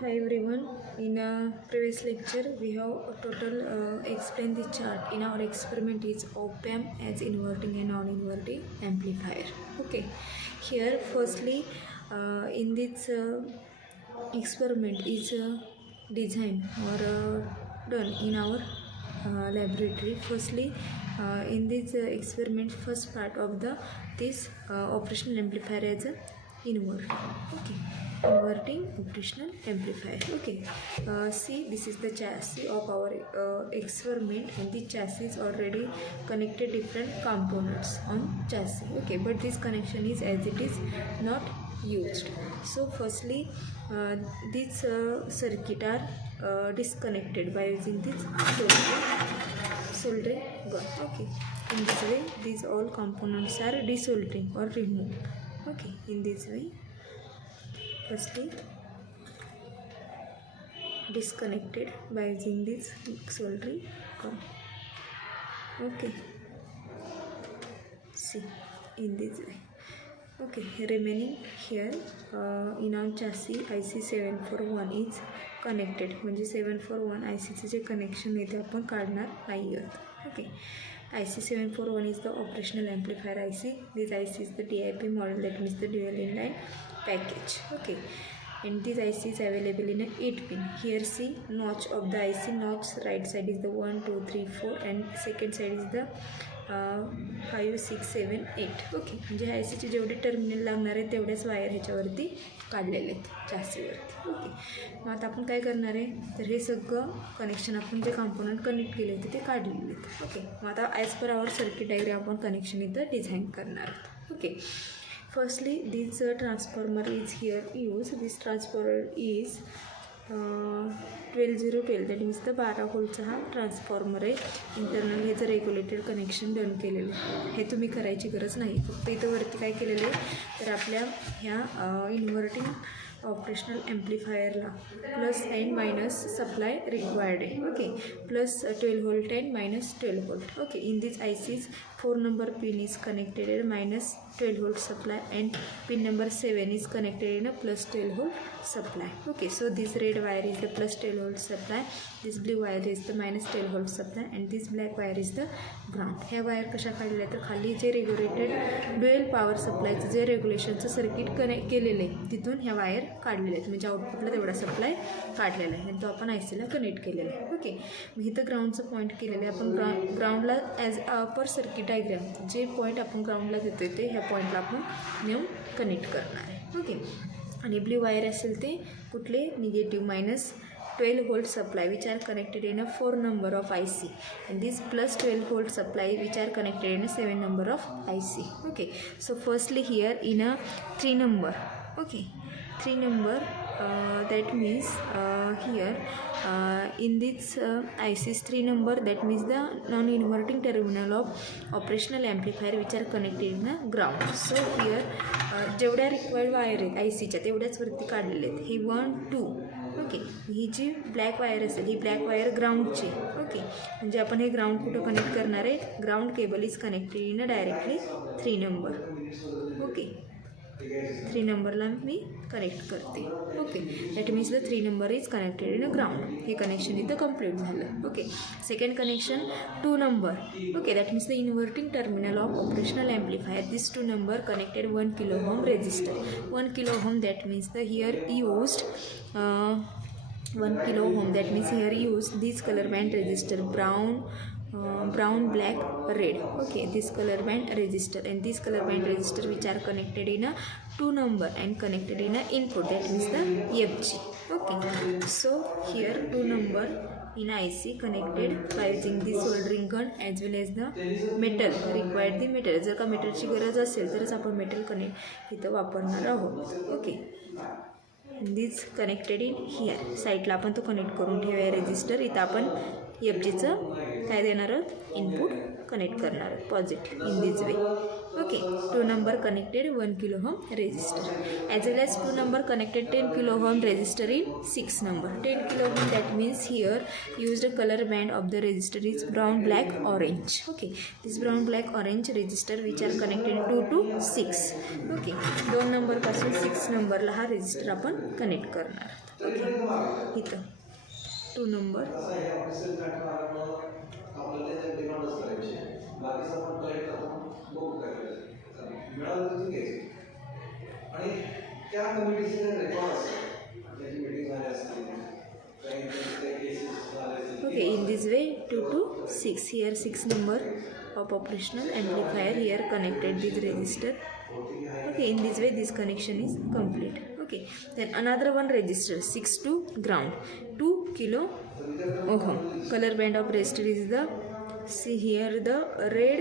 Hi everyone. In a previous lecture, we have explained the chart. In our experiment is op-amp as inverting and non-inverting amplifier. Okay. Here, firstly, in this experiment is designed or done in our laboratory. Firstly, in this experiment, first part of this operational amplifier is inverting. Okay. Inverting operational amplifier. Okay. See, this is the chassis of our experiment, and the chassis already connected different components on chassis. Okay, but this connection is as it is not used. So firstly, this circuit are disconnected by using this soldering gun. Okay, in this way these all components are desoldering or removed. Okay, in this way firstly disconnected by using this soldering gun. Okay, see, in this way. Okay, remaining here in our chassis IC741 is connected. म्हणजे 741 ICचे जे connection आहे ते आपण काढणार नाही आहोत. Okay, IC741 is the operational amplifier IC. This IC is the DIP model, that means the dual inline package. Okay, and this IC is available in a 8 pin. Here see notch of the IC. Notch right side is the 1 2 3 4 and second side is the 5 6 7 8. Okay, म्हणजे ICचे जेवढे terminal लागणार आहेत तेवढ्याच wire ह्याच्यावरती काढलेले आहेत चॅसीवरती. Okay, मग आता आपण काय करणार आहे, तर हे सगळं कनेक्शन आपण जे कॉम्पोनंट कनेक्ट केले होते ते काढलेले आहेत. ओके, मग आता as per hour circuit diagram आपण कनेक्शन इथं डिझाईन करणार आहोत. Okay, firstly this transformer is here use. This transformer is 12012, that means the 12 व्होल्टचा हा ट्रान्सफॉर्मर आहे. इंटरनल हे जर रेग्युलेटेड कनेक्शन डन केलेलं आहे, हे तुम्ही करायची गरज नाही. फक्त इथं वरती काय केलेलं आहे, तर आपल्या ह्या इन्व्हर्टिंग ऑपरेशनल ॲम्प्लिफायरला plus and minus supply required आहे. Okay, plus 12 volt and minus 12 volt. Okay, in this IC's 4 number pin is connected at minus 12 volt supply and pin number 7 is connected in a plus 12 volt supply. Okay, so this red wire is the plus 12 volt supply, this blue wire is the minus 12 volt supply and this black wire is the ground. ह्या wire कशा काढलेल्या तर खाली जे regulated dual power सप्लायचं जे रेग्युलेशनचं circuit connect केलेलं आहे तिथून ह्या wire काढलेल्या आहेत, म्हणजे आउटपुटला तेवढा सप्लाय काढलेला आहे आणि तो आपण ICला कनेक्ट केलेला आहे. ओके, मग इथं ग्राउंडचं पॉईंट केलेलं आहे आपण. ग्राउंडला ॲज पर सर्किट डायग्राम जे पॉईंट आपण ग्राउंडला देतोय ते ह्या पॉईंटला आपण नेऊन कनेक्ट करणार आहे. ओके, आणि ब्ल्यू वायर असेल ते कुठले negative minus 12 volt supply which are connected in a 4 number of IC and this plus 12 volt supply which are connected in a 7 number of IC. Okay, so firstly here in a 3 number. Okay, 3 number that means here in this IC's 3 number, that means the non-inverting terminal of operational amplifier which are connected in a ground. So here जेवढ्या required wire आहेत ICच्या तेवढ्याच वरती काढलेले आहेत. ही 1 2. Okay, ही जी ब्लॅक वायर असेल ही ब्लॅक वायर ग्राउंडची. ओके, म्हणजे आपण हे ग्राउंड कुठं कनेक्ट करणार आहे, ground cable is connected in directly 3 number. Okay, 3 नंबरला मी कनेक्ट करते. Okay, that means the 3 number is connected in a ground. हे कनेक्शन इथं कंप्लीट झालं. Okay, second connection 2 number. Okay, that means the inverting terminal of operational amplifier. This 2 number connected 1 kilo ohm resistor. 1 kilo ohm, that means the here used 1 kilo ohm, that means here used this color band resistor, brown black red. Okay, this color band resistor and this color band resistor which are connected in a 2 number and connected in a input, that means the FG. Okay, so here 2 number in IC connected by using the soldering gun as well as the metal, required the metal. जर का मेटलची गरज असेल तरच आपण metal connect इथं वापरणार आहोत. Okay, this connected in here साईडला आपण तो कनेक्ट करून ठेवूया रेजिस्टर. इथं आपण एफ जीचं काय देणार आहोत इनपुट कनेक्ट करणार आहोत positive in this way. Okay 2 number connected 1 kilo ohm resistor as well as 2 number connected 10 kilo ohm resistor in 6 number. 10 kilo ohm, that means here used color band of the resistor is brown, black, orange. Okay, this brown, black, orange resistor which are connected 2 to 6. Okay, 2 number पासून 6 number ला हा resistor आपण connect करणार. Okay इथं 2 number okay in this way 2 to 6 here 6 number of operational amplifier here connected this resistor. Okay, in this way this connection is complete. Okay, then another one resistor 6 to ground 2 kilo ohm. Color band of resistor is the, see here the red,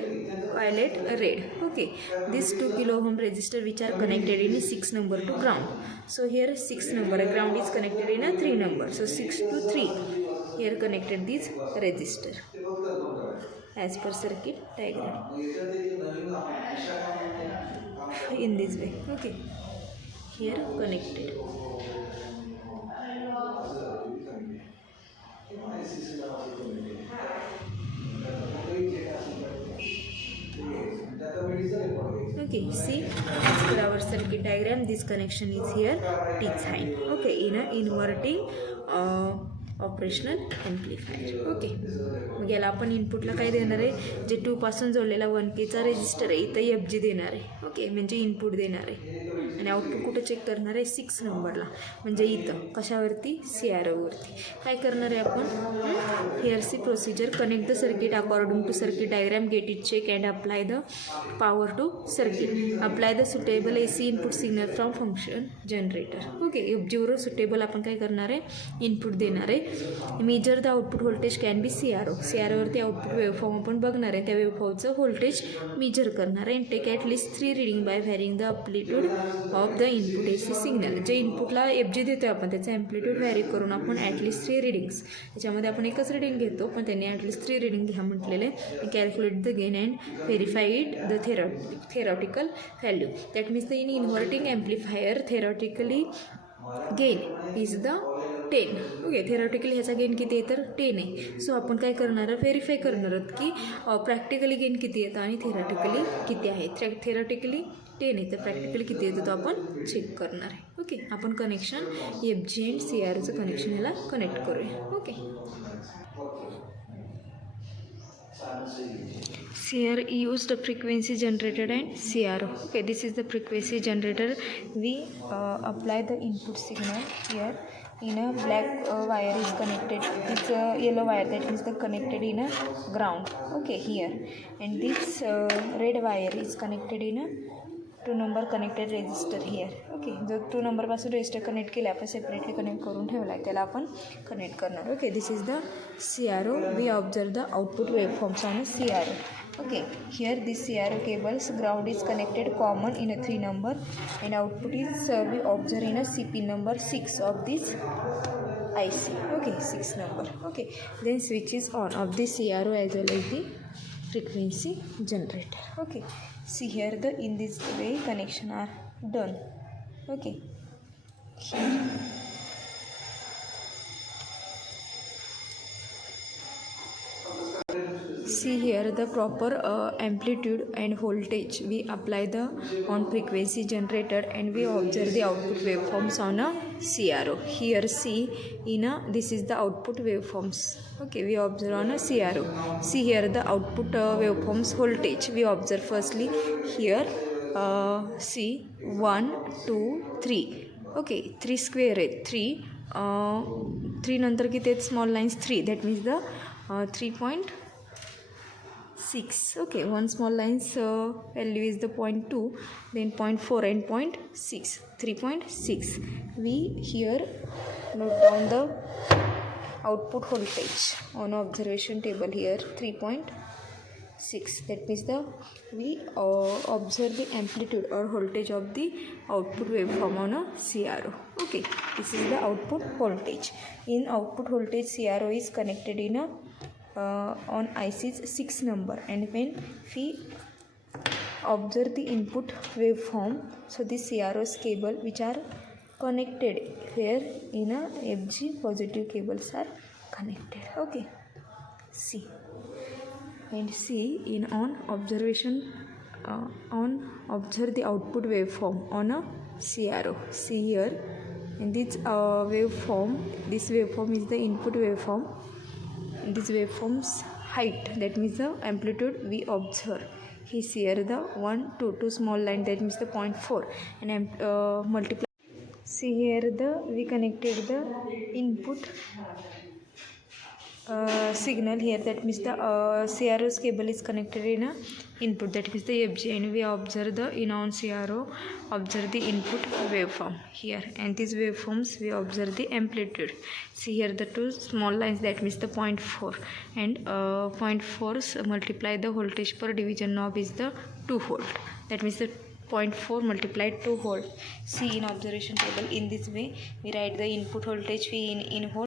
violet, red. Okay, this 2 kilo ohm resistor which are connected in 6 number to ground. So here 6 number ground is connected in a 3 number, so 6 to 3 here connected this resistor as per circuit diagram in this way. Okay, here connected. Okay, see as per our circuit diagram this connection is here T sign. Okay, in a inverting operational amplifier. Okay, मग याला आपण इनपुटला काय देणार आहे, जे 2 पासून जोडलेला 1Kचा resistor आहे इथं एफ जी देणार आहे. ओके, म्हणजे इनपुट देणार आहे आणि आउटपुट कुठं चेक करणार आहे 6 नंबरला, म्हणजे इथं कशावरती CRO वरती. काय करणार आहे आपण, here see procedure connect the circuit according to circuit diagram, get it check and apply the power to circuit, apply the suitable AC input signal from function generator. Okay, F जीवर suitable आपण काय करणार आहे input देणार आहे. Measure the output voltage can be CRO वरती output waveform आपण बघणार आहे, त्या वेवफॉर्मचं व्होल्टेज मेजर करणार आहे. Take at least 3 reading by varying the अम्प्लिट्यूड of the input AC signal. जे इनपुटला एफ जी देतो आपण त्याचं ॲम्प्लिट्यूड व्हॅरी करून आपण ॲटलिस्ट 3 रिडिंग्स, त्याच्यामध्ये आपण एकच रिडिंग घेतो पण त्यांनी ॲटलिस्ट 3 रिडिंग घ्या म्हटलेले. Calculate the gain and verify it the theoretical value. That means the in inverting amplifier theoretically gain is the 10. Okay, theoretically ह्याचा गेन किती आहे तर 10 आहे. सो आपण काय करणार आहे, व्हेरीफाय करणार आहोत की प्रॅक्टिकली गेन किती येतं आणि थेरॉटिकली किती आहे. थेरॉटिकली 10 आहे तर प्रॅक्टिकली किती येतं तो आपण चेक करणार आहे. ओके, आपण कनेक्शन एफ जी अँड CROचं कनेक्शन ह्याला कनेक्ट करूया. Okay, here use the frequency generator and CRO. Okay, this is the frequency generator. We apply the input signal here in a black wire is connected, it's a yellow wire, that means the connected in a ground. Okay, here, and this red wire is connected in a 2 number connected resistor here. Okay, जो 2 number पासून resistor connect केला आपण separately connect करून ठेवला आहे त्याला आपण connect करणार. Okay, this is the CRO. We observe the output waveforms on CRO. Okay, here this CRO cables ground is connected common in a 3 number and output is we observe in a CP number 6 of this IC. Okay, 6 number. Okay, then switch is on of the CRO as well as the frequency generator. Okay, see here the in this way connection are done. Okay, here see here the proper amplitude and voltage we apply the on frequency generator and we observe the output waveforms on a CRO. Here see in a this is the output waveforms. Okay, we observe on a CRO. See here the output waveforms voltage we observe firstly here see 1 2 3. Okay, 3 square आहे 3 नंतर किती आहेत small lines 3, that means the 3.6. Okay, one small lines value is the 0.2, then 0.4 and 0.6, 3.6. We here note down the output voltage on observation table here 3.6. 6. That means we observe the amplitude or voltage of the output waveform on a CRO. Okay, this is the output voltage. In output voltage, CRO is connected in a on IC's 6 number, and when we observe the input waveform, so the CRO's cable which are connected here in a FG positive cables are connected. Okay, see, and see in on observation observe the output waveform on a CRO. See here, in this waveform is the input waveform. This waveform's height, that means the amplitude we observe. Is here the 1 2 2 small line, that means the 0.4, and multiply. See here we connected the input signal here, that means the CRO's cable is connected in a input, that means the FG, and we observe the in on CRO observe the input waveform here, and these waveforms we observe the amplitude. See here the two small lines, that means the 0.4, and 0.4 multiply the voltage per division knob is the 2 volt, that means the 0.4 multiplied 2 volt. See in observation table, in this way we write the input voltage V in volt